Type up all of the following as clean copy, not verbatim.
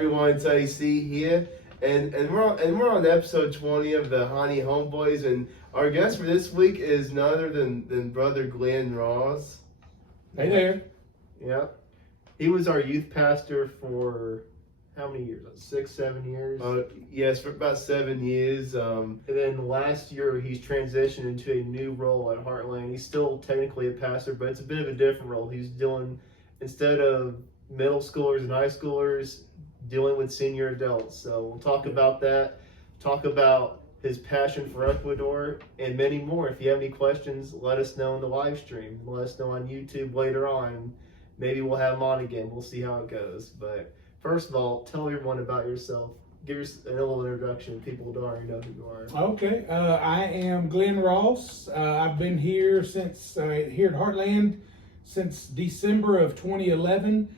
everyone, it's AC here, and we're on episode 20 of the Honey Homeboys, and our guest for this week is none other than Brother Glenn Ross. Hey there. Yeah, he was our youth pastor for how many years? Like 6, 7 years. Yes, for about 7 years. And then last year he's transitioned into a new role at Heartland. He's still technically a pastor, but it's a bit of a different role. He's doing, instead of middle schoolers and high schoolers, dealing with senior adults. So we'll talk about that, talk about his passion for Ecuador, and many more. If you have any questions, let us know in the live stream. Let us know on YouTube later on. Maybe we'll have him on again. We'll see how it goes. But first of all, tell everyone about yourself. Give us a little introduction. People don't already know who you are. Okay, I am Glenn Ross. I've been here since here at Heartland since December of 2011.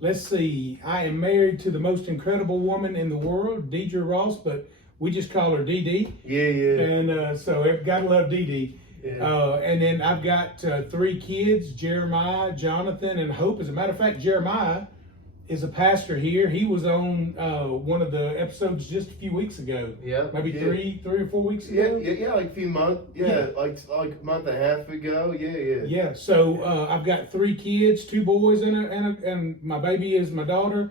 Let's see, I am married to the most incredible woman in the world, Deidre Ross, but we just call her Dee Dee. Yeah. And so gotta love Dee Dee. Yeah. And then I've got 3 kids, Jeremiah, Jonathan, and Hope. As a matter of fact, Jeremiah is a pastor here. He was on one of the episodes just a few weeks ago. Yeah. Maybe three or 4 weeks ago. Yeah, like a few months. Yeah, like a month and a half ago. Yeah. Yeah. So I've got 3 kids, 2 boys and my baby is my daughter.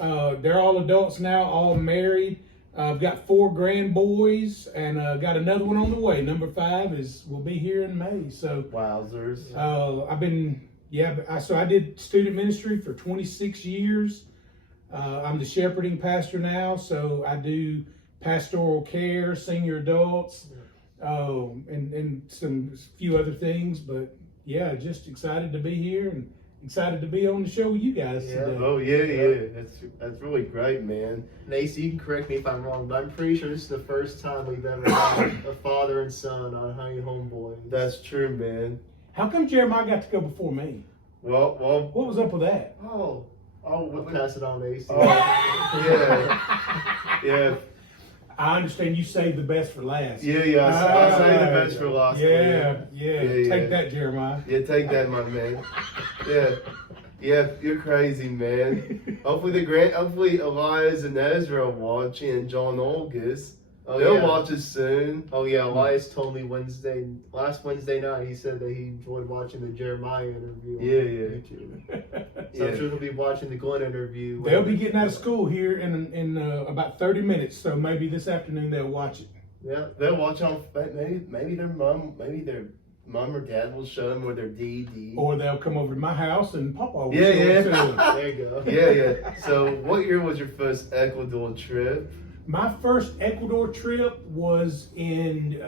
They're all adults now, all married. I've got 4 grand boys and got another one on the way. Number 5 will be here in May. So wowzers. So I did student ministry for 26 years. I'm the shepherding pastor now, so I do pastoral care, senior adults, and some few other things. But yeah, just excited to be here and excited to be on the show with you guys today. Oh yeah. That's really great, man. Nace, you can correct me if I'm wrong, but I'm pretty sure this is the first time we've ever had a father and son on Honey Homeboys. That's true, man. How come Jeremiah got to go before me? Well. What was up with that? We'll pass it on to AC. Yeah. I understand you saved the best for last. Yeah. I saved the best for last. Yeah. Take that, Jeremiah. Yeah, take that, my man. Yeah, you're crazy, man. Hopefully Elias and Ezra will watch, and John Olgus. They'll watch it soon. Oh yeah, Elias told me last Wednesday night, he said that he enjoyed watching the Jeremiah interview on YouTube. So I'm sure he'll be watching the Glenn interview. They'll be getting out of school here in about 30 minutes, so maybe this afternoon they'll watch it. Yeah, they'll watch on maybe their mom or dad will show them, or their DD. Or they'll come over to my house and Papa will show it to them. There you go. Yeah. So what year was your first Ecuador trip? My first Ecuador trip was in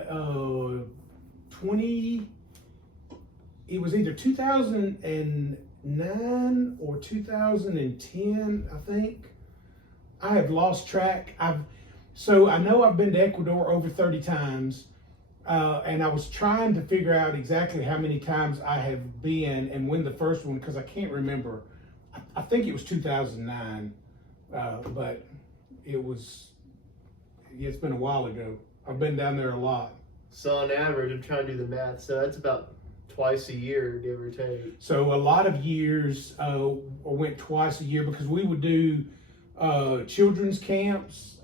it was either 2009 or 2010, I think. I have lost track. So I know I've been to Ecuador over 30 times, and I was trying to figure out exactly how many times I have been and when the first one, because I can't remember. I think it was 2009, but it's been a while ago. I've been down there a lot. So on average, I'm trying to do the math, so that's about twice a year, give or take. So a lot of years went twice a year because we would do children's camps,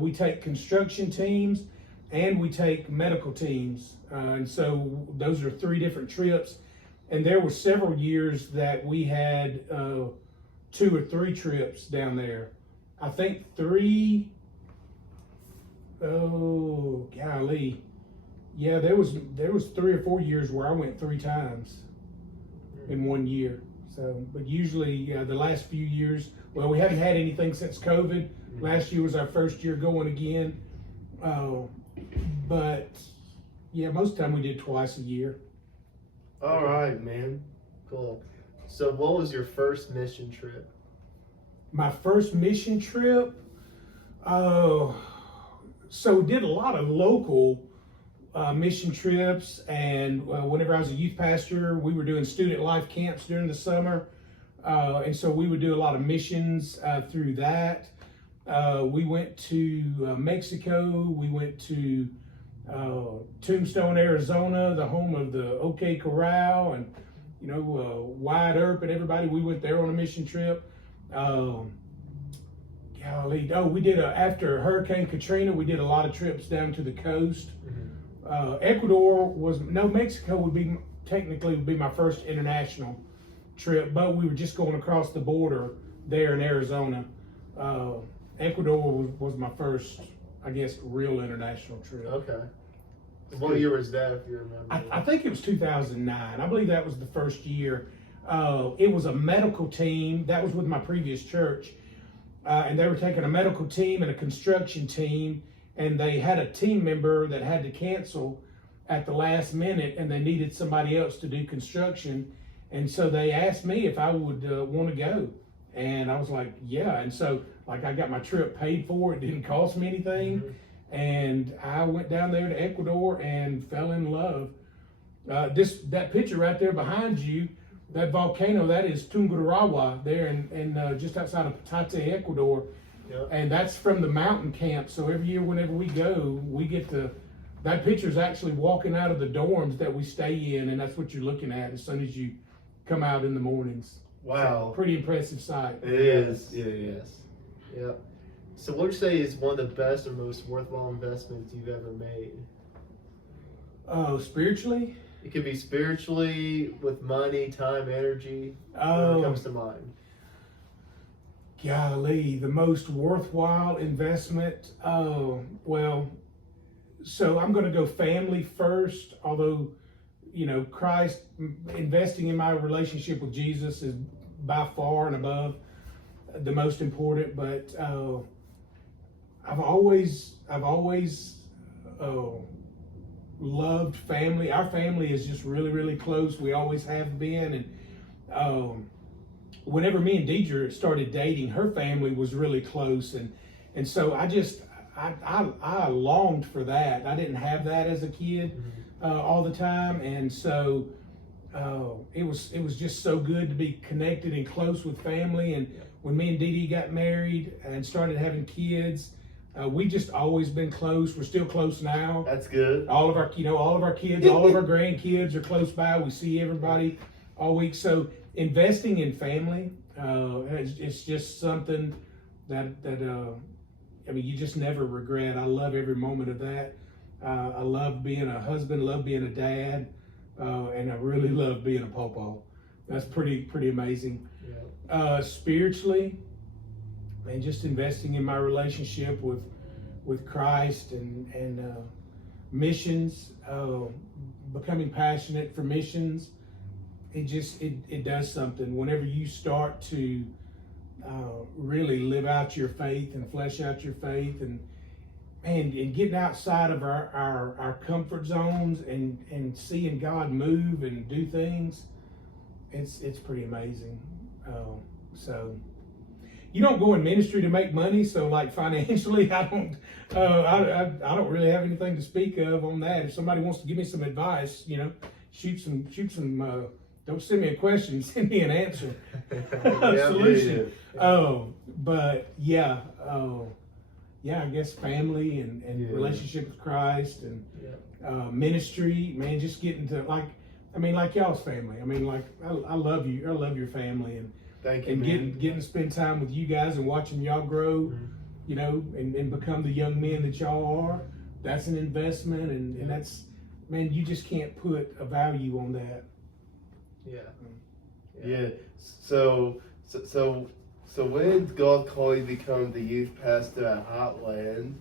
we take construction teams, and we take medical teams. And so those are 3 different trips. And there were several years that we had 2 or 3 trips down there. I think 3. Oh golly, yeah, there was 3 or 4 years where I went 3 times in 1 year. So, but usually the last few years, well, we haven't had anything since COVID. Last year was our first year going again. But yeah, most of the time we did twice a year. All right, man. Cool. So what was your first mission trip? My first mission trip, so we did a lot of local mission trips, and whenever I was a youth pastor, we were doing student life camps during the summer, and so we would do a lot of missions through that. We went to Mexico. We went to Tombstone, Arizona, the home of the OK Corral, and Wyatt Earp and everybody. We went there on a mission trip. golly, oh, we did after Hurricane Katrina, we did a lot of trips down to the coast. Ecuador Mexico would be my first international trip, but we were just going across the border there in Arizona. Ecuador was my first, I guess, real international trip. Okay. What year was that, if you remember? I think it was 2009. I believe that was the first year. It was a medical team. That was with my previous church. And they were taking a medical team and a construction team, and they had a team member that had to cancel at the last minute, and they needed somebody else to do construction. And so they asked me if I would want to go. And I was like, yeah. And so I got my trip paid for. It didn't cost me anything. And I went down there to Ecuador and fell in love. That picture right there behind you, that volcano, that is Tungurahua there in just outside of Patate, Ecuador. Yep. And that's from the mountain camp. So every year whenever we go, we get to, that picture is actually walking out of the dorms that we stay in, and that's what you're looking at as soon as you come out in the mornings. Wow. So, pretty impressive sight. It is. Yes. Yeah. So what would you say is one of the best or most worthwhile investments you've ever made? Oh, spiritually? It could be spiritually, with money, time, energy. Oh. What comes to mind? Golly, the most worthwhile investment. Oh, well, so I'm going to go family first, although, Christ, investing in my relationship with Jesus is by far and above the most important. But I've always loved family. Our family is just really, really close. We always have been. And whenever me and Deidre started dating, her family was really close. And so I longed for that. I didn't have that as a kid all the time. And so it was just so good to be connected and close with family. And when me and Dee Dee got married and started having kids, we just always been close. We're still close now. That's good. All of our kids, all of our grandkids are close by. We see everybody all week. So investing in family, it's just something that you just never regret. I love every moment of that. I love being a husband, love being a dad, and I really love being a pawpaw. That's pretty amazing. Yeah. Spiritually, and just investing in my relationship with Christ and missions, becoming passionate for missions. It does something whenever you start to really live out your faith and flesh out your faith and getting outside of our comfort zones and seeing God move and do things. It's pretty amazing. So you don't go in ministry to make money, so like financially, I don't really have anything to speak of on that. If somebody wants to give me some advice, shoot some. Don't send me a question, send me an answer, solution. But I guess family and relationship with Christ and ministry, man, just getting to like y'all's family. I love you. I love your family and getting to spend time with you guys and watching y'all grow, and become the young men that y'all are. That's an investment, and that's, man, you just can't put a value on that. Yeah. So when did God call you to become the youth pastor at Hotland?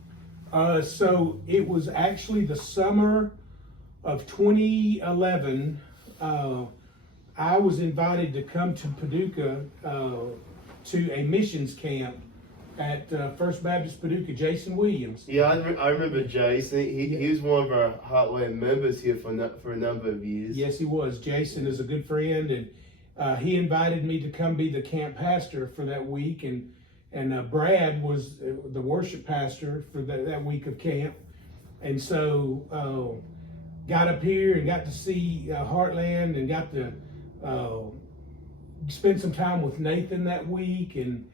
So it was actually the summer of 2011. I was invited to come to Paducah to a missions camp at First Baptist Paducah, Jason Williams. Yeah, I remember Jason. He was one of our Hotland members here for a number of years. Yes, he was. Jason is a good friend, and he invited me to come be the camp pastor for that week, and Brad was the worship pastor for that week of camp. And so got up here and got to see Heartland and got to spend some time with Nathan that week, and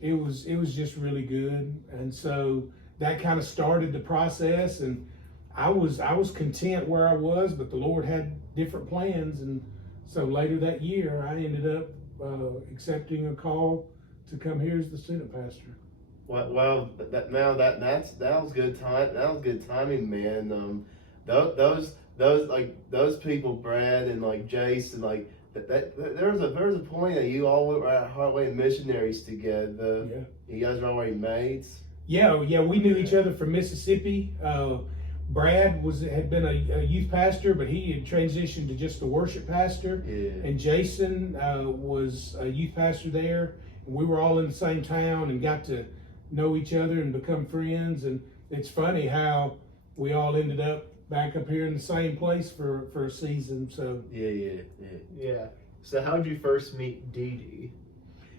it was just really good. And so that kind of started the process, and I was content where I was, but the Lord had different plans. And so later that year I ended up accepting a call to come here as the student pastor. Well, that was good time. That was good timing, man. Those people, Brad and like Jason, like there was a point that you all were at Heartway Missionaries together. Yeah. You guys were already mates. Yeah, we knew each other from Mississippi. Brad had been a youth pastor, but he had transitioned to just a worship pastor. Yeah. And Jason was a youth pastor there. And we were all in the same town and got to know each other and become friends. And it's funny how we all ended up back up here in the same place for a season. So yeah. So how did you first meet Dee Dee?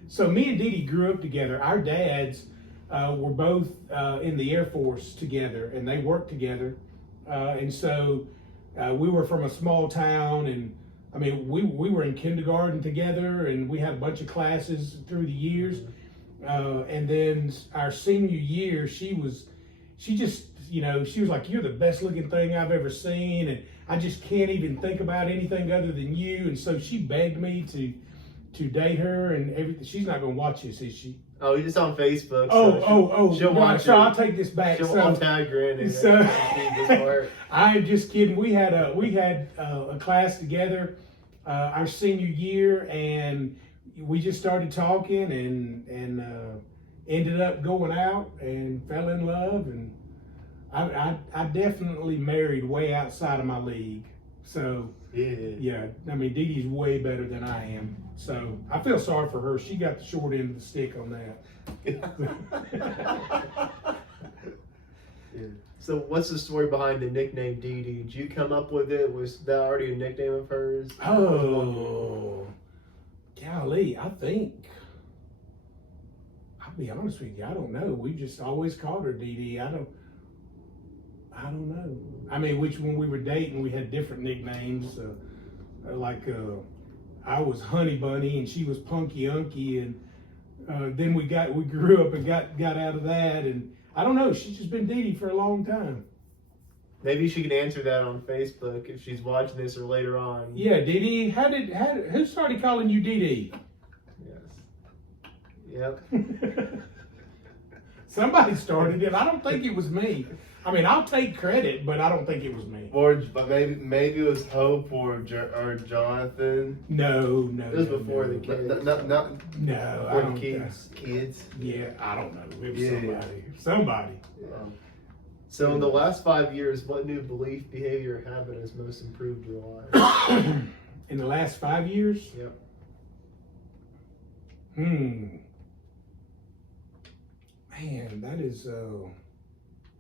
So me and Dee Dee grew up together. Our dads were both in the Air Force together, and they worked together. And so we were from a small town, and I mean, we were in kindergarten together, and we had a bunch of classes through the years. And then our senior year, she was like, "You're the best looking thing I've ever seen, and I just can't even think about anything other than you." And so she begged me to date her and everything. She's not going to watch this, is she? Oh, you're just on Facebook. So she'll watch so I'll take this back. I'll tag her in it. So I'm just kidding. We had a class together our senior year, and we just started talking and ended up going out and fell in love. And I definitely married way outside of my league. So yeah, I mean, Dee Dee's way better than I am. So I feel sorry for her. She got the short end of the stick on that. Yeah. So what's the story behind the nickname Dee Dee? Did you come up with it? Was that already a nickname of hers? Oh, golly, I think. I'll be honest with you, I don't know. We just always called her Dee Dee. I don't know. I mean, when we were dating, we had different nicknames. I was Honey Bunny and she was Punky Unky, and then we grew up and got out of that, and I don't know. She's just been Dee Dee for a long time. Maybe she can answer that on Facebook if she's watching this or later on. Yeah, Dee Dee. Who started calling you Dee Dee? Yes. Yep. Somebody started it. I don't think it was me. I mean, I'll take credit, but I don't think it was me. But maybe it was Hope or Jonathan. No. It was before the kids. No, I don't. Kids. Yeah, I don't know. It was somebody. Yeah. So in the last 5 years, what new belief, behavior, or habit has most improved your life? In the last 5 years? Yep. Man,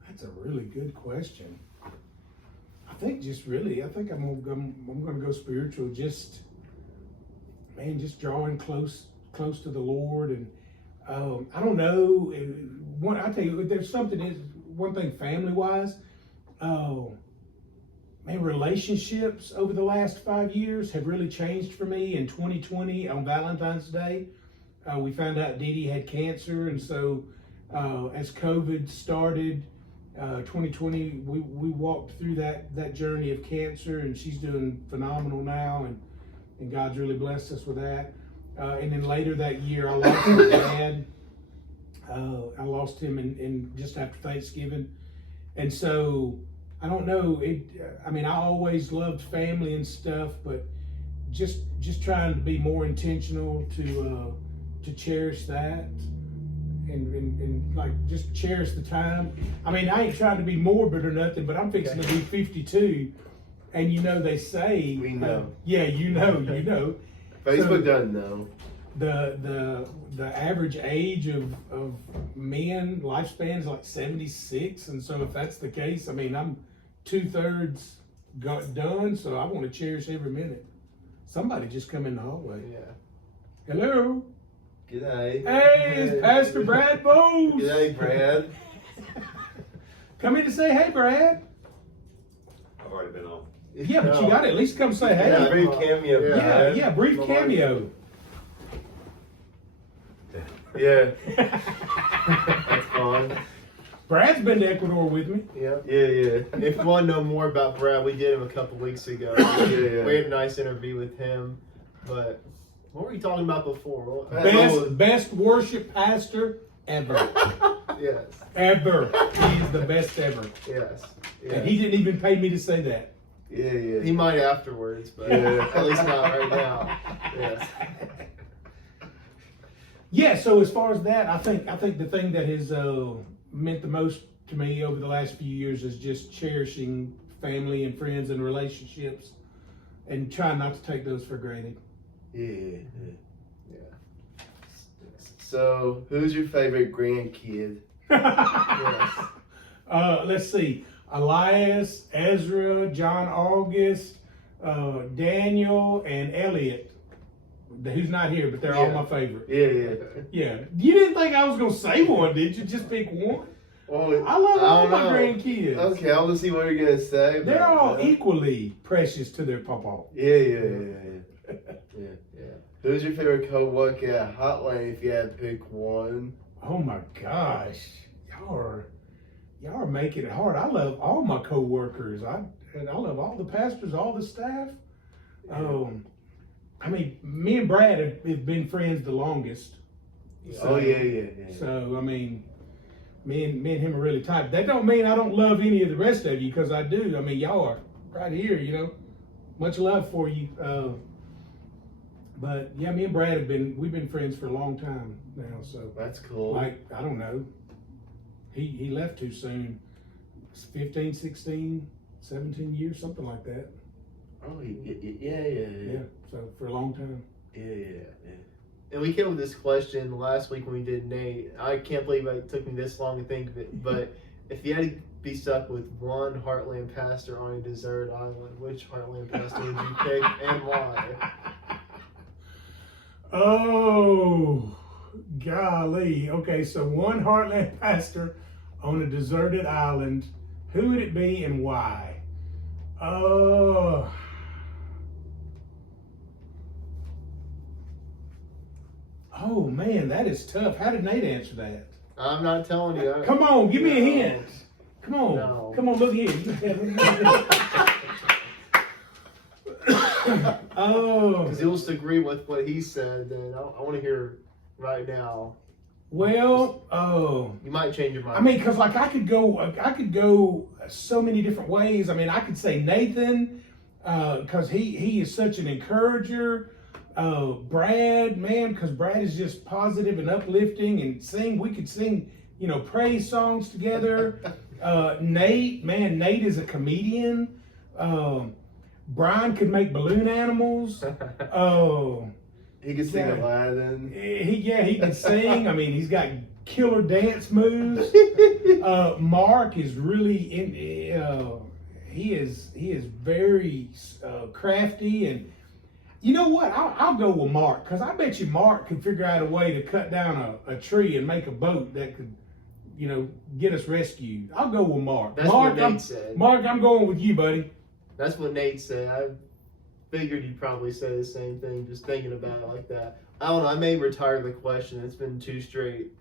that's a really good question. I think I'm gonna go spiritual. Just drawing close to the Lord, and I don't know. I tell you, there's one thing family wise. Relationships over the last 5 years have really changed for me. In 2020, on Valentine's Day, we found out Dee Dee had cancer, and so as COVID started, 2020, we walked through that journey of cancer, and she's doing phenomenal now, and God's really blessed us with that. And then later that year, I lost my dad. I lost him in just after Thanksgiving, and so I don't know. I always loved family and stuff, but just trying to be more intentional to cherish that. And like just cherish the time. I mean, I ain't trying to be morbid or nothing, but I'm fixing to be 52, and they say we know. You know. Facebook doesn't know. The average age of men lifespan is like 76, and so if that's the case, I mean, I'm 2/3 done, so I want to cherish every minute. Somebody just come in the hallway. Yeah. Hello. G'day. Hey, it's Pastor Brad Bowes. G'day, Brad. Come in to say hey, Brad. I've already been on. Yeah, but you got to at least come say hey. Yeah, brief cameo. Yeah, brief cameo. Yeah. That's fun. Brad's been to Ecuador with me. Yeah. If you want to know more about Brad, we did him a couple weeks ago. We had a nice interview with him. But what were you talking about before? Best worship pastor ever. Yes. Ever. He is the best ever. Yes. And he didn't even pay me to say that. Yeah. He might afterwards, but at least not right now. Yes. Yeah, so as far as that, I think the thing that has meant the most to me over the last few years is just cherishing family and friends and relationships and trying not to take those for granted. Yeah. So, who's your favorite grandkid? Yes. Let's see. Elias, Ezra, John August, Daniel, and Elliot. Who's not here, but they're all my favorite. Yeah. Yeah. You didn't think I was going to say one, did you? Just pick one? Well, I love all my know. grandkids. Okay, I'll just see what you're gonna say. They're all equally precious to their papa. Yeah. Who's your favorite co-worker at Hotline if you had to pick one? Oh my gosh. Y'all are making it hard. I love all my co-workers. I love all the pastors, all the staff. I mean, me and Brad have been friends the longest. So, yeah. So, I mean, me and him are really tight. That don't mean I don't love any of the rest of you, because I do. I mean, y'all are right here, you know. Much love for you. But yeah, me and Brad we've been friends for a long time now. So That's cool. like, I don't know. He left too soon. 15, 16, 17 years, something like that. Oh, yeah. So for a long time. Yeah. And we came with this question last week when we did Nate. I can't believe it took me this long to think of it. But if you had to be stuck with one Heartland pastor on a desert island, which Heartland pastor would you pick and why? Oh, golly. Okay, so one Heartland pastor on a deserted island. Who would it be and why? Oh man, that is tough. How did Nate answer that? I'm not telling you. Come on, give me a No. hint. Come on, No. come on, look here. Oh, Because you'll just agree with what he said, then I want to hear right now. well, You might change your mind. I mean, because like I could go so many different ways. I mean, I could say Nathan, because he is such an encourager. Brad, man, because Brad is just positive and uplifting, and we could sing, praise songs together. Nate is a comedian. Brian could make balloon animals. He could sing Yeah. Aladdin. He can sing. I mean, he's got killer dance moves. Mark is really he is very crafty, and you know what? I'll go with Mark, because I bet you Mark could figure out a way to cut down a tree and make a boat that could, get us rescued. I'll go with Mark. That's what Nate said. Mark, I'm going with you, buddy. That's what Nate said. I figured you'd probably say the same thing, just thinking about it like that. I don't know. I may retire the question. It's been two straight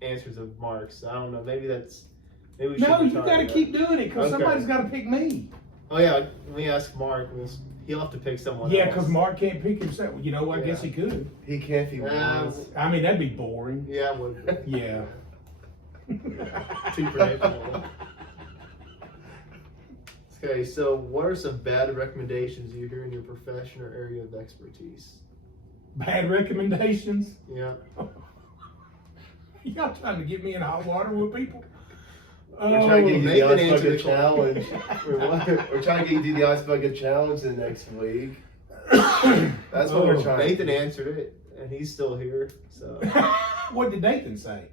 answers of Mark's. So I don't know. Maybe we should No, you retire got to that. keep doing it, because Okay. somebody's got to pick me. Oh yeah, let me ask Mark. He'll have to pick someone Yeah, else. because Mark can't pick himself. I guess he could. He can't be Uh, wise. I mean, that'd be boring. Yeah, it would be. Yeah. Too predictable. Okay, so what are some bad recommendations you hear in your profession or area of expertise? Bad recommendations? Yeah. Y'all trying to get me in hot water with people? We're trying to get you the Nathan Ice answered Bucket the call. Challenge. We're trying to get you the Ice Bucket Challenge in next week. That's what we're trying. Nathan answered it, and he's still here. So What did Nathan say?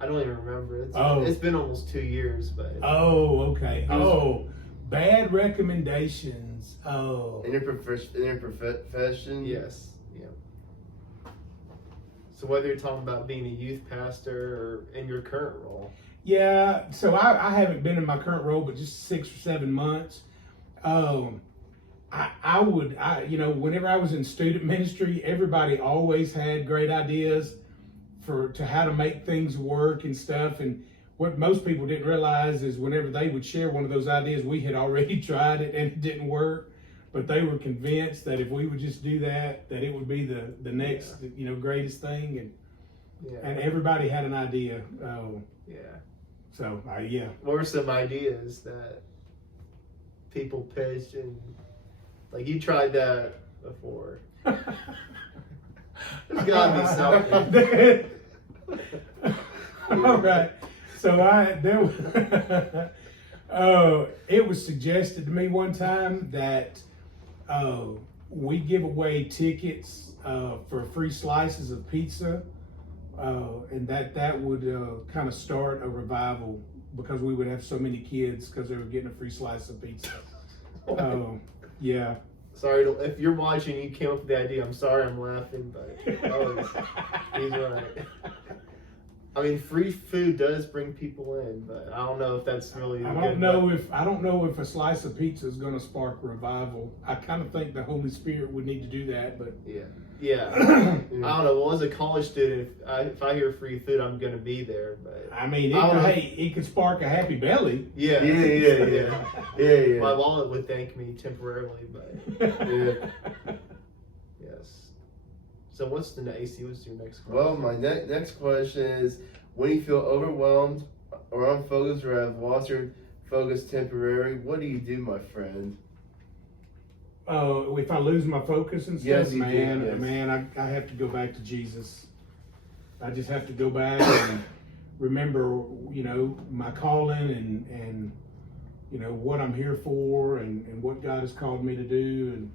I don't even remember. Oh. It's been almost 2 years, but Oh, okay. Oh, bad recommendations. Oh. In your profession. yes, yeah. So whether you're talking about being a youth pastor or in your current role. Yeah, so I haven't been in my current role but just 6 or 7 months. Whenever I was in student ministry, everybody always had great ideas to how to make things work and stuff. And what most people didn't realize is whenever they would share one of those ideas, we had already tried it and it didn't work. But they were convinced that if we would just do that it would be the next, greatest thing. And Yeah. and everybody had an idea. Yeah. So yeah. What were some ideas that people pitched and like you tried that before? There's gotta be something. All right. So it was suggested to me one time that we give away tickets for free slices of pizza, and that would kind of start a revival because we would have so many kids because they were getting a free slice of pizza. Yeah. Sorry, if you're watching, you came up with the idea. I'm sorry, I'm laughing, but he's right. I mean, free food does bring people in, but I don't know if that's really. I don't know if a slice of pizza is going to spark revival. I kind of think the Holy Spirit would need to do that, but yeah. I don't know. Well, as a college student, if I hear free food, I'm going to be there. But I mean, it could spark a happy belly. Yeah. My wallet would thank me temporarily, but yes. So what's your next question? Well, my next question is, when you feel overwhelmed or unfocused or have lost your focus temporarily, what do you do, my friend? If I lose my focus and stuff, Yes, you man, do, yes. man, I have to go back to Jesus. I just have to go back and remember, my calling and what I'm here for and what God has called me to do, and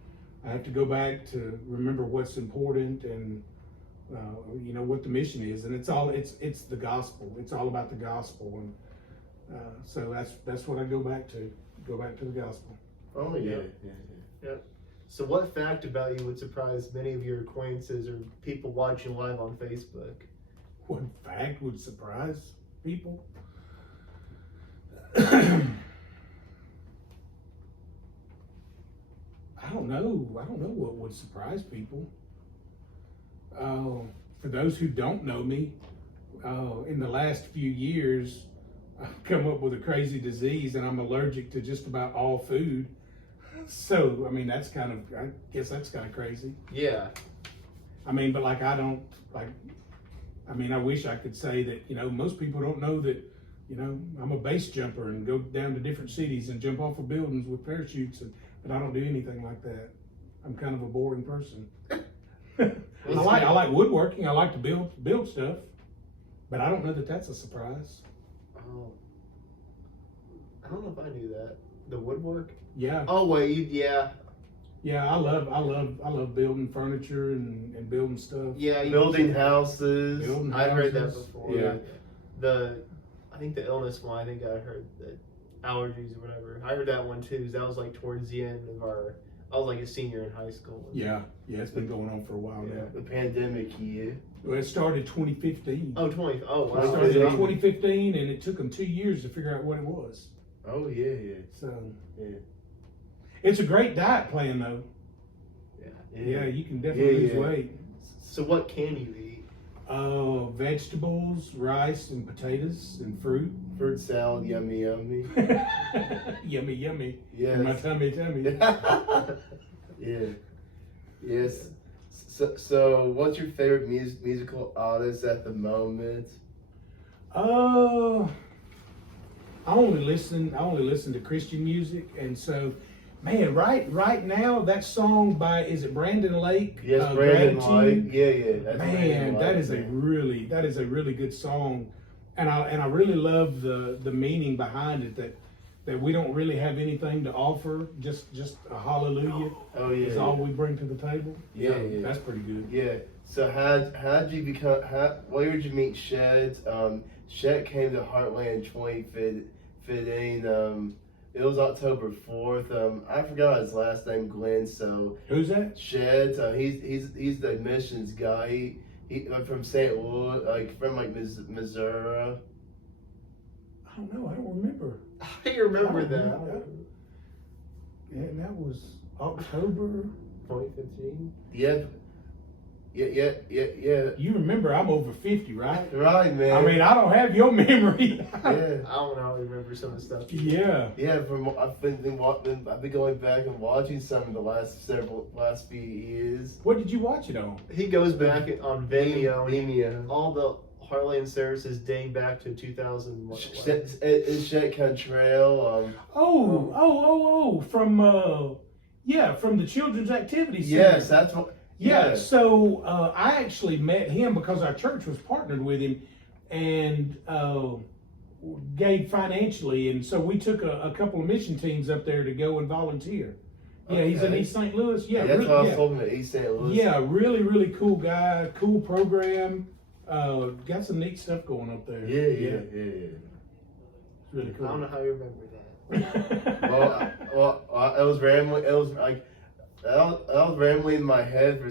I have to go back to remember what's important and what the mission is, and it's the gospel. It's all about the gospel, and so that's what I go back to the gospel. Oh yeah. So what fact about you would surprise many of your acquaintances or people watching live on Facebook? What fact would surprise people? I don't know what would surprise people. For those who don't know me, in the last few years, I've come up with a crazy disease and I'm allergic to just about all food. So, I mean, I guess that's kind of crazy. Yeah. I mean, but I wish I could say that, most people don't know that, I'm a base jumper and go down to different cities and jump off of buildings with parachutes, but I don't do anything like that. I'm kind of a boring person. I like woodworking. I like to build stuff, but I don't know that that's a surprise. Oh. I don't know if I knew that. The woodwork? Yeah. Oh wait, yeah. Yeah, I love building furniture and building stuff. Yeah, Building houses. I've heard that before. Yeah. I think the illness one, I think I heard that allergies or whatever. I heard that one too. That was like towards the end of I was like a senior in high school. Yeah, it's been going on for a while now. The pandemic year. Well, it started 2015. Oh, It wow. started in 2015, and it took them 2 years to figure out what it was. Oh yeah. So, Yeah. it's a great diet plan, though. Yeah, you can definitely lose weight. So what can you eat? Vegetables, rice, and potatoes, and fruit. Fruit salad, yummy. Yummy, yummy. Yes. In my tummy. Yeah. Yes. So what's your favorite musical artist at the moment? I only listen to Christian music, and so, man, right now that song is it Brandon Lake? Yes, Brandon Gratitude? Lake. Yeah. That's Man, Brandon that Lake, is a really good song, and I really love the meaning behind it, that we don't really have anything to offer, just a hallelujah. Oh yeah. Is all we bring to the table. Yeah, So, yeah. that's pretty good. Yeah. So how'd you where did you meet Shed? Shed came to Heartland 2015. It was October 4th. I forgot his last name, Glenn. So Who's that? Shed. He's the missions guy. He from St. Louis, from Missouri. I don't know. I don't remember. I remember I that. don't know. Yeah, and that was October. 2015. Yeah. Yeah. You remember I'm over 50, right? Right, man. I mean, I don't have your memory. yeah. I don't know. I remember some of the stuff. Yeah. Yeah, I've been going back and watching some of the last few years. What did you watch it on? He goes back on Vimeo. Vimeo. All the Heartland services dating back to 2000. It's Shet Cantrell. From from the Children's Activity Center. Yes, that's what. Yeah, so I actually met him because our church was partnered with him and gave financially. And so we took a couple of mission teams up there to go and volunteer. Yeah, he's in Okay. East St. Louis. Yeah, That's really, what I was talking about, East St. Louis. yeah, really cool guy, cool program. Got some neat stuff going up there. Yeah. It's really I cool. don't know how you remember that. Well, it was rambling. It was like I was rambling in my head for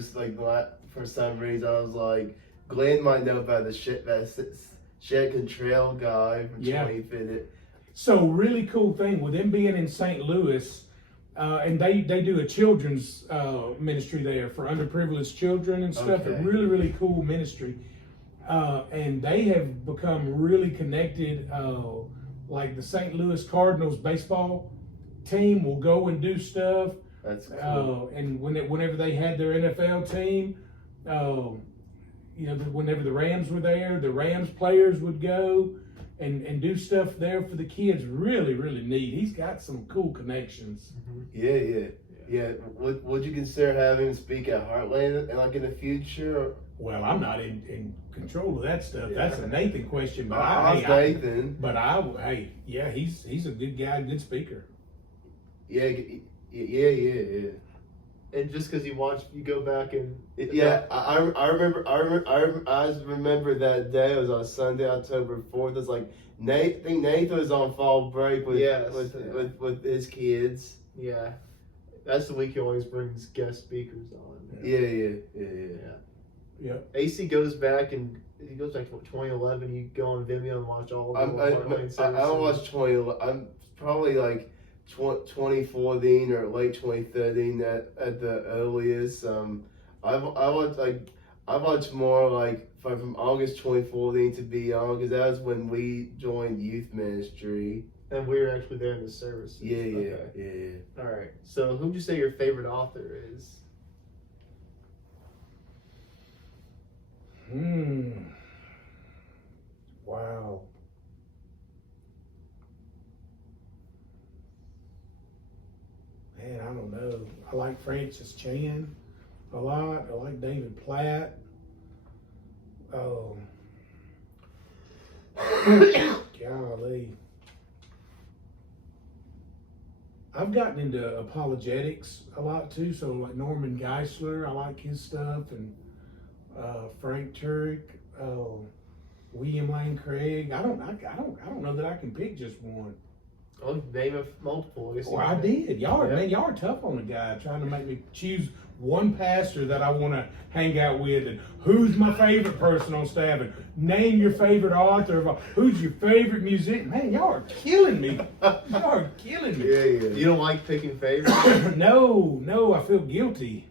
some reason. I was like, Glenn might know about the Shed Cantrell guy from Yeah. 25th. So really cool thing with them being in St. Louis, and they do a children's ministry there for underprivileged children and stuff. Okay. A really cool ministry, and they have become really connected. Like the St. Louis Cardinals baseball team will go and do stuff. That's cool. And whenever they had their NFL team, whenever the Rams were there, the Rams players would go and do stuff there for the kids. Really neat. He's got some cool connections. Yeah. Would you consider having him speak at Heartland in the future? Well, I'm not in control of that stuff. That's a Nathan question. But Nathan. He's a good guy, good speaker. Yeah. And just because you go back and I remember that day. It was on Sunday, October 4th. It was like I think Nathan was on fall break with his kids. Yeah, that's the week he always brings guest speakers on. Yeah. AC goes back and he goes back to 2011. You go on Vimeo and watch all of the Heartland services. I watched 2011. I'm probably like 2014 or late 2013 at the earliest. I watched more like from August 2014 to beyond, because that was when we joined youth ministry. And we were actually there in the services. Yeah. All right. So, who would you say your favorite author is? Wow. Man, I don't know. I like Francis Chan a lot. I like David Platt. Oh. Golly. I've gotten into apologetics a lot too. So like Norman Geisler, I like his stuff, and Frank Turek, William Lane Craig. I don't know that I can pick just one. Oh, name of multiple. I did. Y'all are tough on the guy, trying to make me choose one pastor that I want to hang out with, and who's my favorite person on staff, and name your favorite author, who's your favorite musician. Man, y'all are killing me. Y'all are killing me. Yeah. You don't like picking favorites? No, I feel guilty.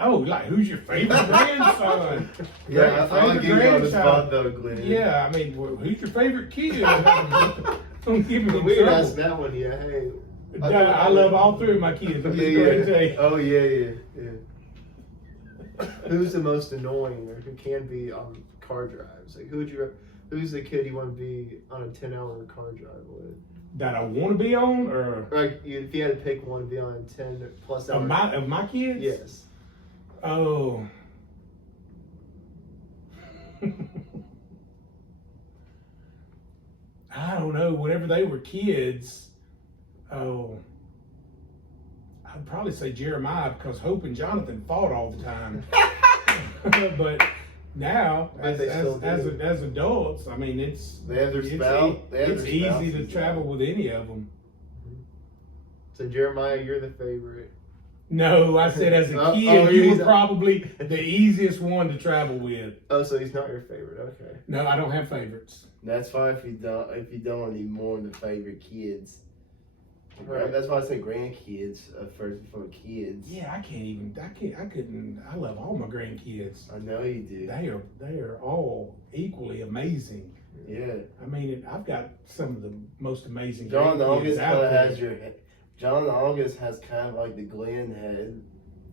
Oh, like who's your favorite grandson? Yeah, I like you on the spot though, Glenn. Yeah, I mean, who's your favorite kid? Don't give me We trouble. asked that one, yeah. Hey. I love all three of my kids. I'm just going to tell you. Oh yeah. Who's the most annoying, or who can be on car drives? Like, who's the kid you want to be on a 10-hour car drive with? That I want to be on, or Like, if you had to pick one to be on a 10+ hour. of my kids? Yes. Oh. I don't know. Whenever they were kids, I'd probably say Jeremiah, because Hope and Jonathan fought all the time. But now, But as adults, I mean, They have their spouse. it's easy to travel with any of them. So, Jeremiah, you're the favorite. No, I said as a kid, you were probably the easiest one to travel with. Oh, so he's not your favorite. Okay. No, I don't have favorites. That's fine if you don't anymore the favorite kids. Right. That's why I say grandkids first before kids. Yeah, I couldn't, I love all my grandkids. I know you do. They are all equally amazing. Yeah. I mean, I've got some of the most amazing John grandkids August out there. has your head. John August has kind of like the Glenn head,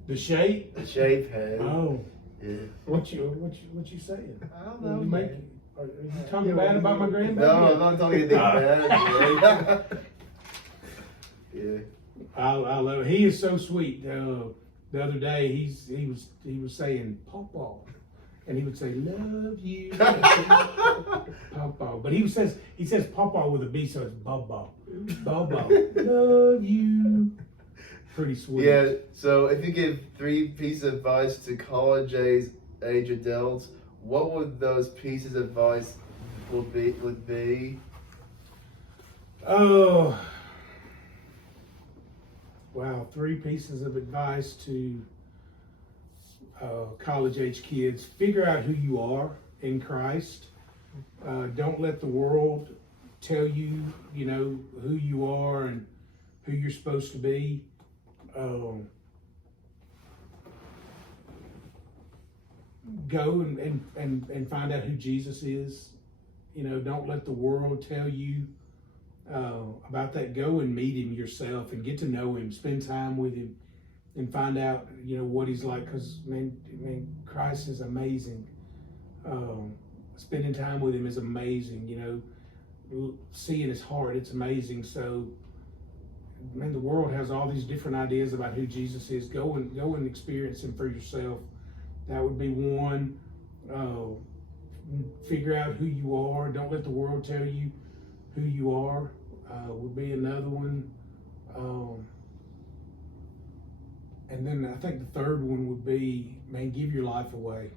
The shape? the shape head. Oh, Yeah. what you saying? I don't Are know, you, man. are you talking bad about my grandbaby? No, I'm not talking anything bad. Man. Yeah. I love it. He is so sweet. The other day he was saying Pawpaw, and he would say love you, Pawpaw. But he says Pawpaw with a B, so it's Bubba, love you. Pretty sweet. Yeah. So if you give 3 pieces of advice to college age adults, what would those pieces of advice would be? Oh. Wow, 3 pieces of advice to college age kids. Figure out who you are in Christ. Don't let the world tell you, who you are and who you're supposed to be. Go and find out who Jesus is. Don't let the world tell you about that. Go and meet him yourself and get to know him, spend time with him, and find out what he's like, because man, Christ is amazing. Spending time with him is amazing. Seeing his heart, it's amazing. So man, the world has all these different ideas about who Jesus is. Go and experience him for yourself. That would be one. Figure out who you are. Don't let the world tell you who you are. Would be another one. And then I think the third one would be, man, give your life away.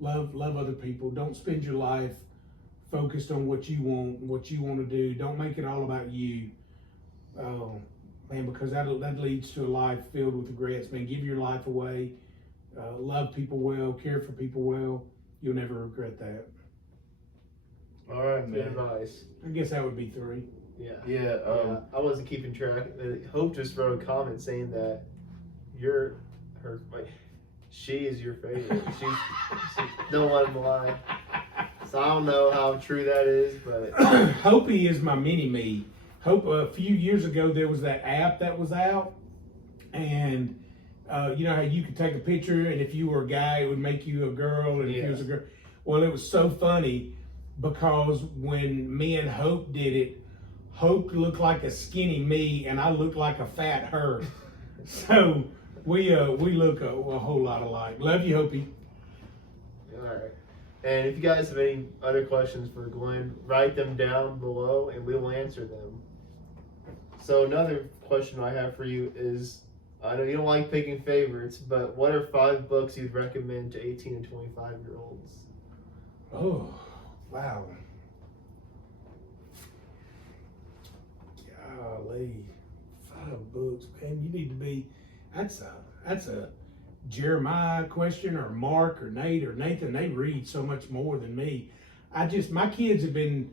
Love other people. Don't spend your life focused on what you want to do. Don't make it all about you. Man, because that leads to a life filled with regrets. Man, give your life away. Love people well, care for people well. You'll never regret that. All right, Good man. advice. I guess that would be 3. Yeah. Yeah. I wasn't keeping track. Hope just wrote a comment saying that she is your favorite. She don't let him lie. So I don't know how true that is, but Hopi is my mini-me. Hope, a few years ago, there was that app that was out, and you know how you could take a picture, and if you were a guy, it would make you a girl, and if you was a girl. Well, it was so funny, because when me and Hope did it, Hope looked like a skinny me, and I looked like a fat her. So we look a whole lot alike. Love you, Hopi. all right. And if you guys have any other questions for Glenn, write them down below, and we will answer them. So another question I have for you is, I know you don't like picking favorites, but what are 5 books you'd recommend to 18 and 25-year-olds? Oh, wow. Golly, 5 books, man. You need to be. That's a Jeremiah question, or Mark or Nate or Nathan. They read so much more than me. My kids have been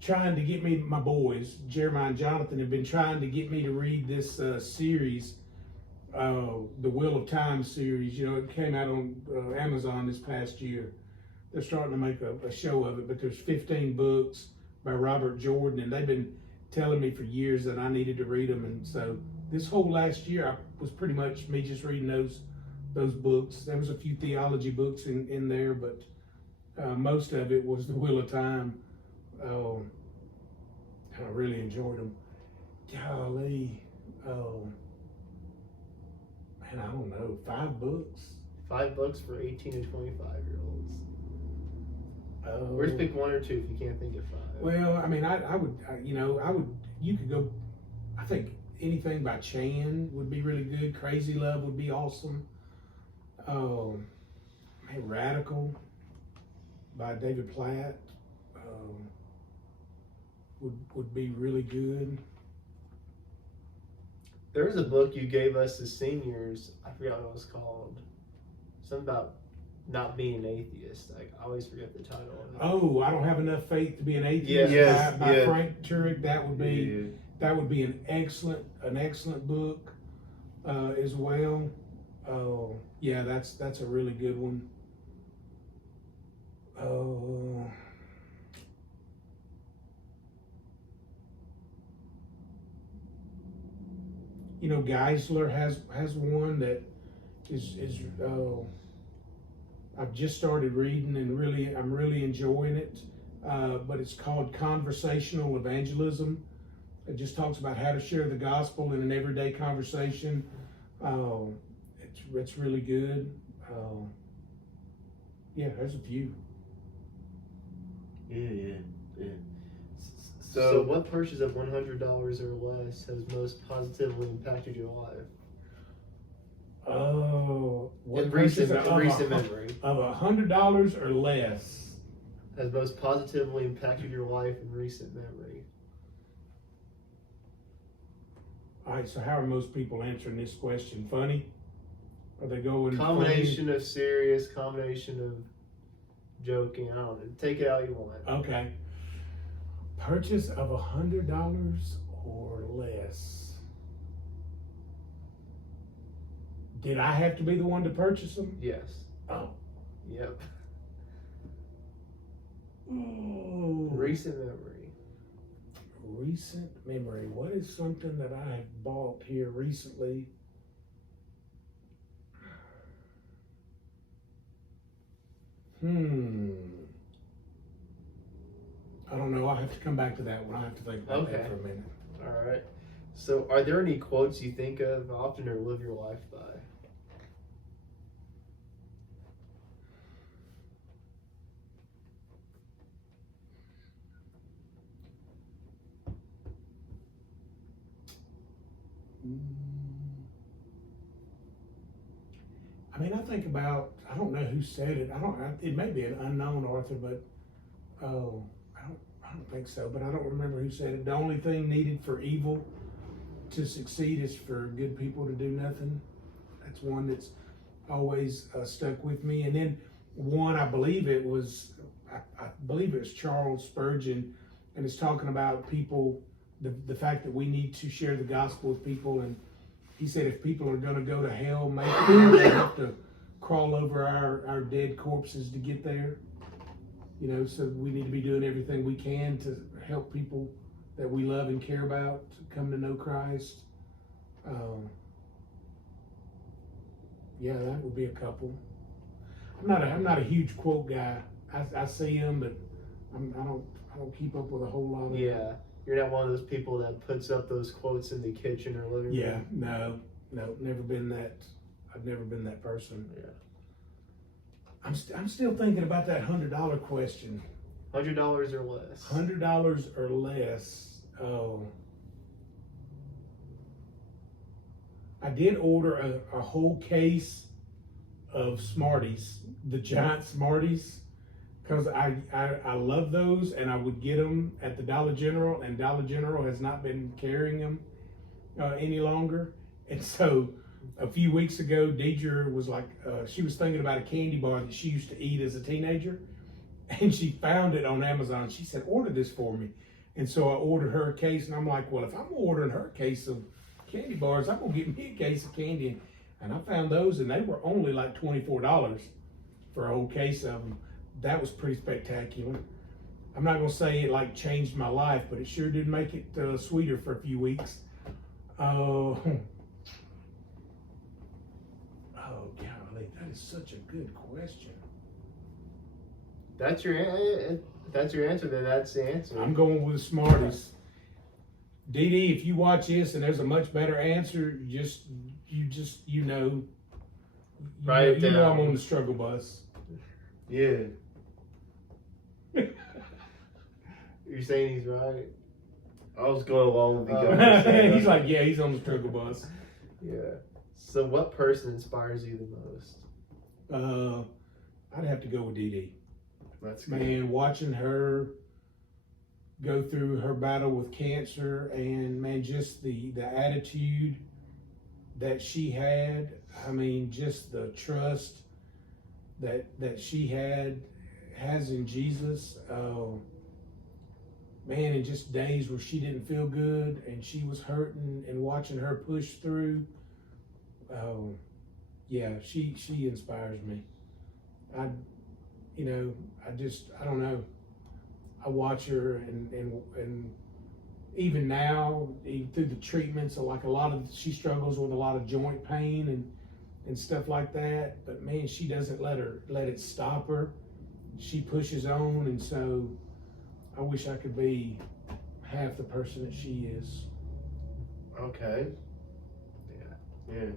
trying to get me, my boys, Jeremiah and Jonathan, have been trying to get me to read this series, the Wheel of Time series. It came out on Amazon this past year. They're starting to make a show of it, but there's 15 books by Robert Jordan, and they've been telling me for years that I needed to read them. And so this whole last year, I was pretty much me just reading those books. There was a few theology books in there, but most of it was the Wheel of Time. I really enjoyed them. Golly, man, I don't know, 5 books. 5 books for 18 and 25-year-olds. Oh. Or just pick 1 or 2 if you can't think of 5. Well, I mean, I would, you could go, I think anything by Chan would be really good. Crazy Love would be awesome. Man, Radical by David Platt would be really good. There was a book you gave us as seniors. I forgot what it was called. Something about not being an atheist. I always forget the title of it. Oh, I Don't Have Enough Faith to Be an Atheist Yes, by yeah. Frank Turek. That would be That would be an excellent book as well. Oh, yeah, that's a really good one. Oh, you know, Geisler has one that is I've just started reading and I'm really enjoying it. But it's called Conversational Evangelism. It just talks about how to share the gospel in an everyday conversation. It's really good. Yeah, there's a few. Yeah. So what purchase of $100 or less has most positively impacted your life? Oh, what In purchase recent memory. of $100 or less? Has most positively impacted your life in recent memory? All right, so how are most people answering this question? Funny? Are they going Combination of serious, combination of joking. I don't know. Take it how you want. Okay. Purchase of $100 or less. Did I have to be the one to purchase them? Yes. Oh. Yep. Ooh. Recent memory. Recent memory. What is something that I have bought here recently? I don't know. I'll have to come back to that one. I'll have to think about that for a minute. All right. So, are there any quotes you think of often or live your life by? I mean, I think about, I don't know who said it. It may be an unknown author, but I don't think so, but I don't remember who said it. The only thing needed for evil to succeed is for good people to do nothing. That's one that's always stuck with me. And then one, I believe it was Charles Spurgeon, and it's talking about people, the fact that we need to share the gospel with people. And he said if people are going to go to hell, maybe they have to crawl over our dead corpses to get there. You know, so we need to be doing everything we can to help people that we love and care about to come to know Christ. Yeah, that would be a couple. I'm not a huge quote guy. I see them, but I don't keep up with a whole lot of Yeah, you're not one of those people that puts up those quotes in the kitchen or living room. Yeah, no, never been that. I've never been that person. Yeah. I'm still thinking about that $100 question. $100 or less. $100 or less. Oh, I did order a whole case of Smarties, the giant Smarties, because I love those, and I would get them at the Dollar General, and Dollar General has not been carrying them any longer. And so a few weeks ago, Deidre was like, she was thinking about a candy bar that she used to eat as a teenager, and she found it on Amazon. She said, order this for me. And so I ordered her a case, and I'm like, well, if I'm ordering her a case of candy bars, I'm gonna get me a case of candy. And I found those, and they were only like $24 for a whole case of them. That was pretty spectacular. I'm not gonna say it like changed my life, but it sure did make it sweeter for a few weeks. Oh, golly, that is such a good question. That's your answer. Then that's the answer. I'm going with the Smarties. Dee Dee, if you watch this and there's a much better answer, you know Write it you know down. I'm on the struggle bus. Yeah. You're saying he's right. I was going along with the guy. He's like, yeah, he's on the struggle bus. Yeah. So, what person inspires you the most? I'd have to go with Dee Dee. That's good. Man, watching her go through her battle with cancer, and man, just the attitude that she had. I mean, just the trust that she has in Jesus. man, in just days where she didn't feel good and she was hurting, and watching her push through, yeah, she inspires me. I don't know. I watch her, and even now, through the treatments, like she struggles with a lot of joint pain and stuff like that. But man, she doesn't let it stop her. She pushes on, and so I wish I could be half the person that she is. Okay. Yeah.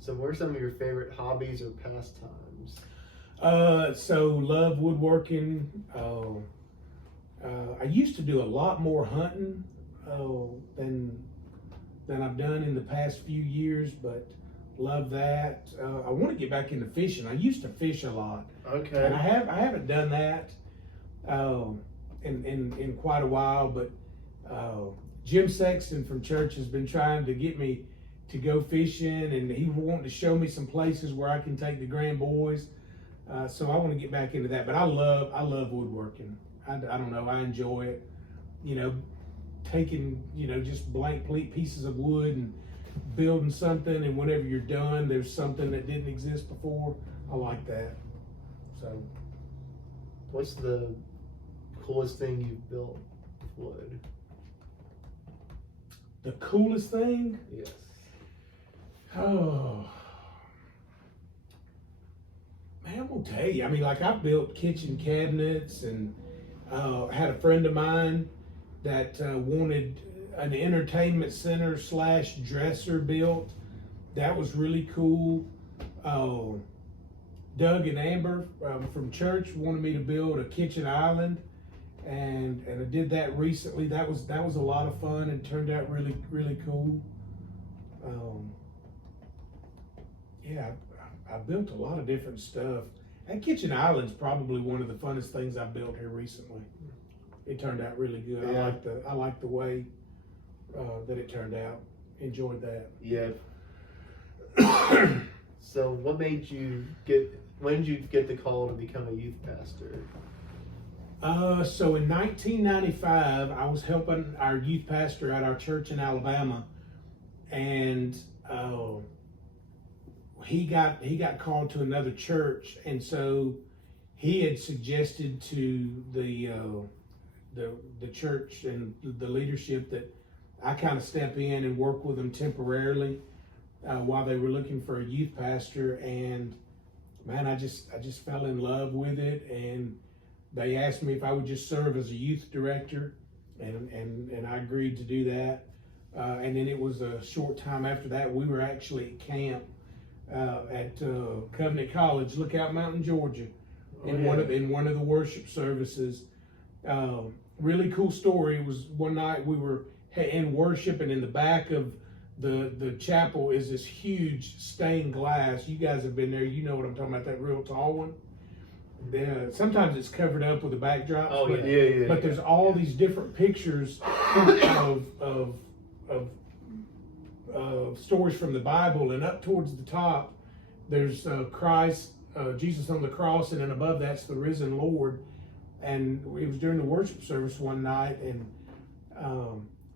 So what are some of your favorite hobbies or pastimes? So love woodworking. I used to do a lot more hunting than I've done in the past few years, but love that. I want to get back into fishing. I used to fish a lot. Okay. And I haven't done that in quite a while, but Jim Sexton from church has been trying to get me to go fishing, and he wanted to show me some places where I can take the grand boys. So I want to get back into that. But I love woodworking. I don't know, I enjoy it. Taking, just blank pieces of wood and building something, and whenever you're done, there's something that didn't exist before. I like that. So, what's the coolest thing you've built with wood? The coolest thing? Yes. Oh, man, I'm gonna tell you. I mean, like, I built kitchen cabinets, and had a friend of mine that wanted an entertainment center / dresser built. That was really cool. Doug and Amber from church wanted me to build a kitchen island, and I did that recently. That was a lot of fun and turned out really, really cool. Yeah, I built a lot of different stuff. That kitchen island's probably one of the funnest things I've built here recently. It turned out really good. Yeah. I like the way that it turned out. Enjoyed that. Yeah. So what made you when did you get the call to become a youth pastor? So in 1995, I was helping our youth pastor at our church in Alabama, and he got called to another church, and so he had suggested to the church and the leadership that I kind of step in and work with them temporarily while they were looking for a youth pastor. And man, I just fell in love with it, and they asked me if I would just serve as a youth director, and I agreed to do that. And then it was a short time after that, we were actually at camp at Covenant College, Lookout Mountain, Georgia, in one of the worship services. Really cool story. It was one night we were in worship, and in the back of the chapel is this huge stained glass. You guys have been there. You know what I'm talking about, that real tall one. Sometimes it's covered up with a backdrop. Oh, yeah. But there's all these different pictures of stories from the Bible, and up towards the top, there's Christ, Jesus on the cross, and then above that's the risen Lord. And it was during the worship service one night, and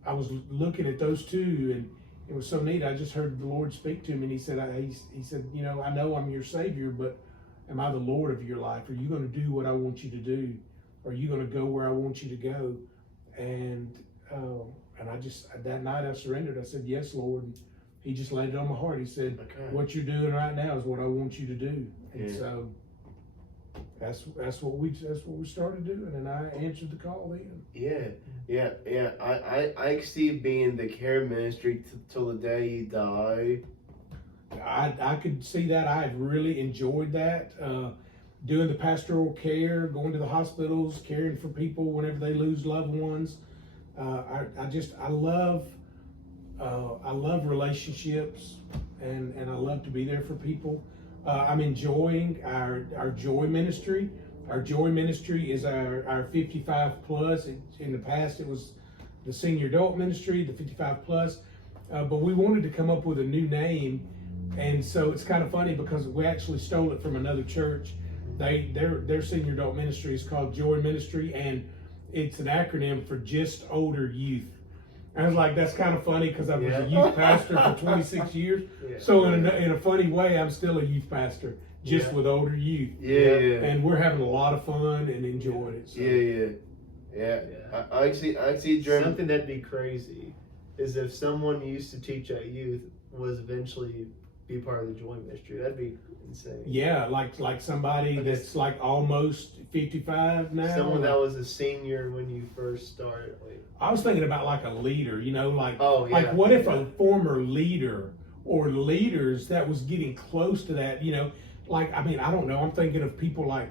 I was looking at those two, and it was so neat. I just heard the Lord speak to me, and he said, I know I'm your Savior, but am I the Lord of your life? Are you going to do what I want you to do? Are you going to go where I want you to go? And that night I surrendered. I said, yes, Lord. And he just laid it on my heart. He said, okay, what you're doing right now is what I want you to do. And Yeah. so that's what we started doing, and I answered the call then. Yeah. I see being the care ministry till the day you die. I could see that. I have really enjoyed that. Doing the pastoral care, going to the hospitals, caring for people whenever they lose loved ones. I love relationships, and I love to be there for people. I'm enjoying our Joy Ministry. Our Joy Ministry is our 55 plus. In the past, it was the Senior Adult Ministry, the 55 plus. But we wanted to come up with a new name, and so it's kind of funny because we actually stole it from another church. Their Senior Adult Ministry is called Joy Ministry, and it's an acronym for just older youth. I was like, that's kind of funny because I was a youth pastor for 26 years. Yeah. So in a funny way, I'm still a youth pastor, just with older youth. Yeah. And we're having a lot of fun and enjoying it. So. Yeah. I see German. Something that'd be crazy is if someone you used to teach at youth was eventually be part of the Joy Ministry. That'd be insane. Yeah, like somebody that's like almost 55 now. Someone that was a senior when you first started. I was thinking about like a leader, like like what if a former leader or leaders that was getting close to that, like, I mean, I don't know. I'm thinking of people like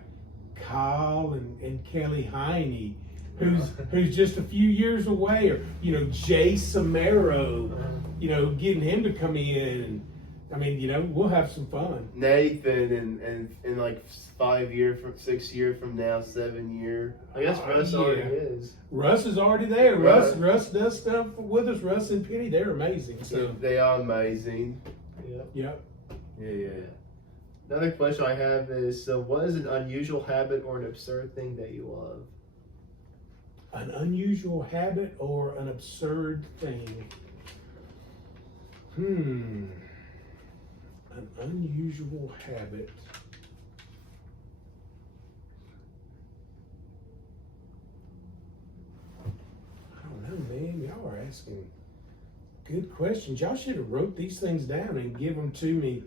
Kyle and Kelly Heine, who's just a few years away, or Jay Samaro, getting him to come in, and I mean, we'll have some fun. Nathan and like 5 years from 6 years from now, 7 years. I guess Russ already is. Russ is already there. Russ does stuff with us. Russ and Penny, they're amazing. So they are amazing. Yeah. Yeah. Another question I have is, so what is an unusual habit or an absurd thing that you love? An unusual habit or an absurd thing? An unusual habit. I don't know, man. Y'all are asking good questions. Y'all should have wrote these things down and give them to me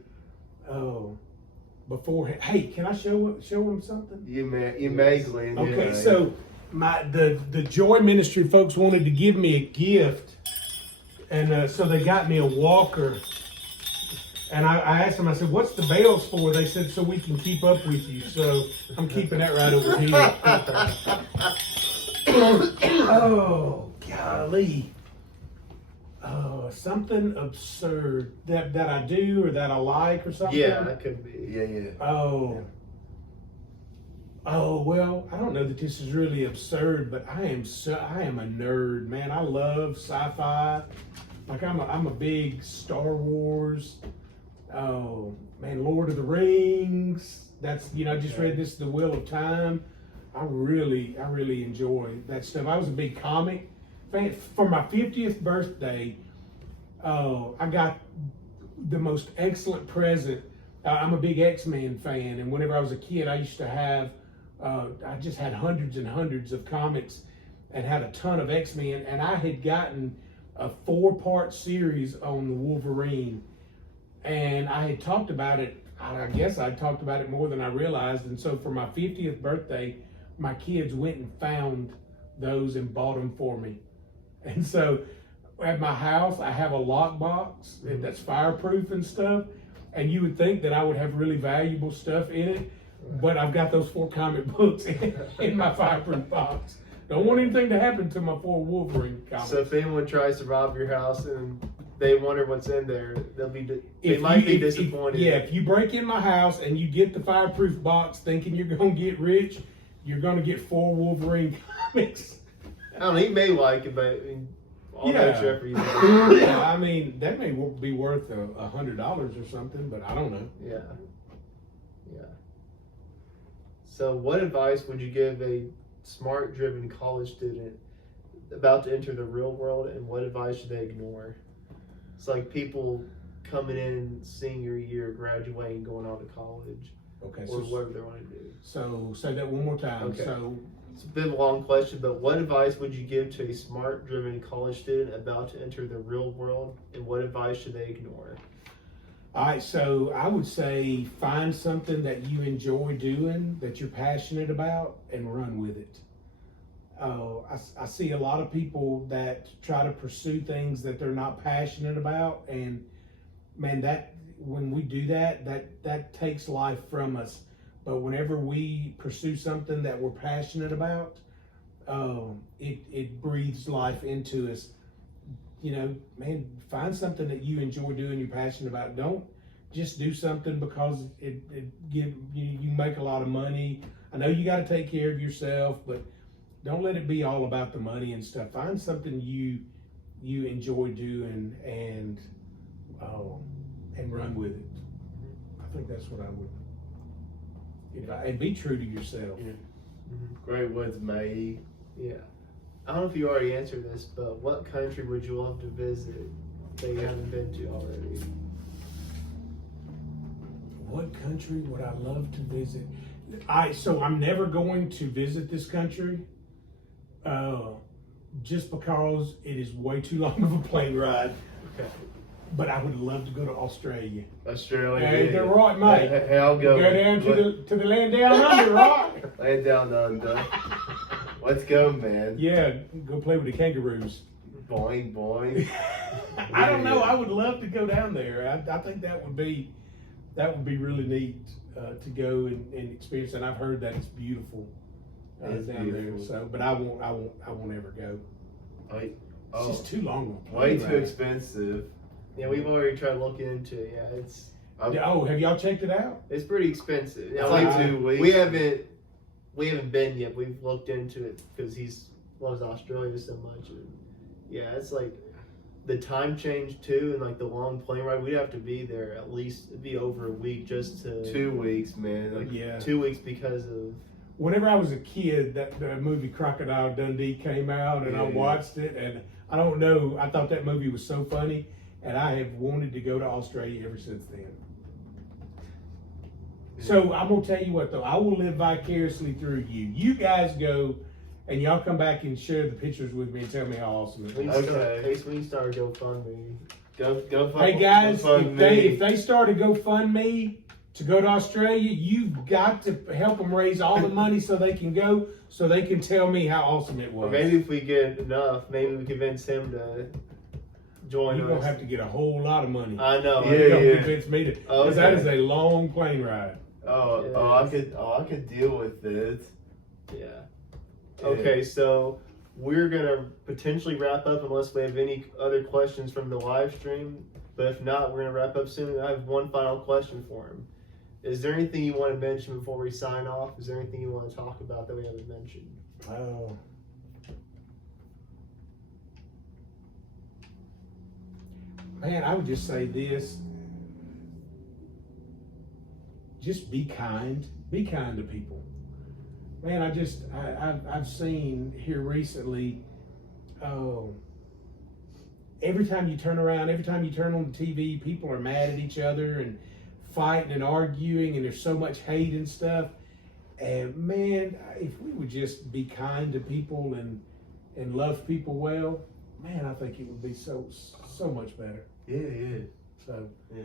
beforehand. Hey, can I show them something? You may, Glenn. Okay, so the Joy Ministry folks wanted to give me a gift, and so they got me a walker. And I asked them, I said, what's the bells for? They said, so we can keep up with you. So I'm keeping that right over here. Oh, golly. Something absurd that I do or that I like or something? Yeah, that could be. Yeah. Oh, well, I don't know that this is really absurd, but I am a nerd, man. I love sci-fi. Like I'm a big Star Wars. Oh man, Lord of the Rings. That's I just read this, The Wheel of Time. I really enjoy that stuff. I was a big comic fan. For my 50th birthday, I got the most excellent present. I'm a big X-Men fan, and whenever I was a kid, I used to have I just had hundreds and hundreds of comics and had a ton of X-Men, and I had gotten a 4-part series on the Wolverine. And I had talked about it, I guess I talked about it more than I realized. And so for my 50th birthday, my kids went and found those and bought them for me. And so at my house, I have a lockbox that's fireproof and stuff. And you would think that I would have really valuable stuff in it, but I've got those 4 comic books in my fireproof box. Don't want anything to happen to my 4 Wolverine comics. So if anyone tries to rob your house and they wonder what's in there, they might be disappointed. If you break in my house and you get the fireproof box thinking you're going to get rich, you're going to get 4 Wolverine comics. I don't know, he may like it, but I mean, all that extra effort you do. Yeah, I mean, that may be worth $100 or something, but I don't know. Yeah. So what advice would you give a smart-driven college student about to enter the real world, and what advice should they ignore? It's like people coming in senior year, graduating, going on to college, or whatever they want to do. So say that one more time. Okay. So it's a bit of a long question, but what advice would you give to a smart-driven college student about to enter the real world, and what advice should they ignore? All right, so I would say find something that you enjoy doing, that you're passionate about, and run with it. I see a lot of people that try to pursue things that they're not passionate about, and man, that when we do that takes life from us. But whenever we pursue something that we're passionate about, it breathes life into us. Man, find something that you enjoy doing, you're passionate about. Don't just do something because you make a lot of money. I know you got to take care of yourself, but don't let it be all about the money and stuff. Find something you enjoy doing and run with it. I think that's what I would. And be true to yourself. Great words, May. Yeah. I don't know if you already answered this, but what country would you love to visit that you haven't been to already? What country would I love to visit? So I'm never going to visit this country, just because it is way too long of a plane ride. Okay. But I would love to go to Australia. Australia. Hey, they're right, mate. Hey, I'll go. Go down to the land down under, right? Lay down under. Let's go, man. Yeah, go play with the kangaroos. Boing, boing. I don't know. I would love to go down there. I think that would be really neat to go and experience. And I've heard that it's beautiful It's down beautiful. there. So, but I won't ever go. Like, It's just too long. of a way plane too ride. expensive. Yeah, we've already tried looking into it. Yeah, it's Oh, have y'all checked it out? pretty expensive. Yeah, It's like 2 weeks. we haven't been yet. We've looked into it because he's loves Australia so much. And yeah, it's like the time change too, and like the long plane ride. We'd have to be there at least it'd be over a week just to 2 weeks, man. Like, Yeah. 2 weeks because of Whenever I was a kid, that movie Crocodile Dundee came out, and I Yeah. watched it, and I don't know, I thought that movie was so funny, and I have wanted to go to Australia ever since then. So I'm gonna tell you what though, I will live vicariously through you. You guys go, and y'all come back and share the pictures with me and tell me how awesome it we is. Okay. start GoFundMe. Go Hey guys, go fund me. if they start a GoFundMe to go to Australia, you've got to help them raise all the money so they can go, so they can tell me how awesome it was. Or maybe if we get enough, maybe we convince him to join You're us. gonna have to get a whole lot of money. I know. Yeah, You don't yeah. convince me to, Okay. because that is a long plane ride. I could deal with it. Yeah. Yeah. Okay, so we're gonna potentially wrap up unless we have any other questions from the live stream. But if not, we're gonna wrap up soon. I have one final question for him. Is there anything you want to mention before we sign off? Is there anything you want to talk about that we haven't mentioned? Oh. Man, I would just say this. Just be kind. Be kind to people. Man, I've seen here recently, every time you turn around, every time you turn on the TV, people are mad at each other and fighting and arguing, and there's so much hate and stuff. And man, if we would just be kind to people and love people well, man, I think it would be so much better. Yeah. So, Yeah.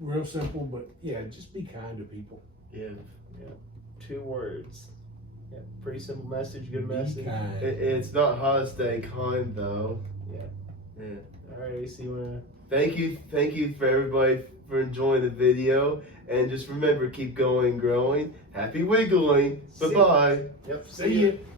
real simple, but yeah, just be kind to people. Yeah. 2 words. Yeah, pretty simple message, good Be message. kind. It's not hard to stay kind though. Yeah. Yeah. All right, AC, you wanna? Thank you for everybody for enjoying the video, and just remember, keep going, growing, happy wiggling. See Bye bye. Yep. See you.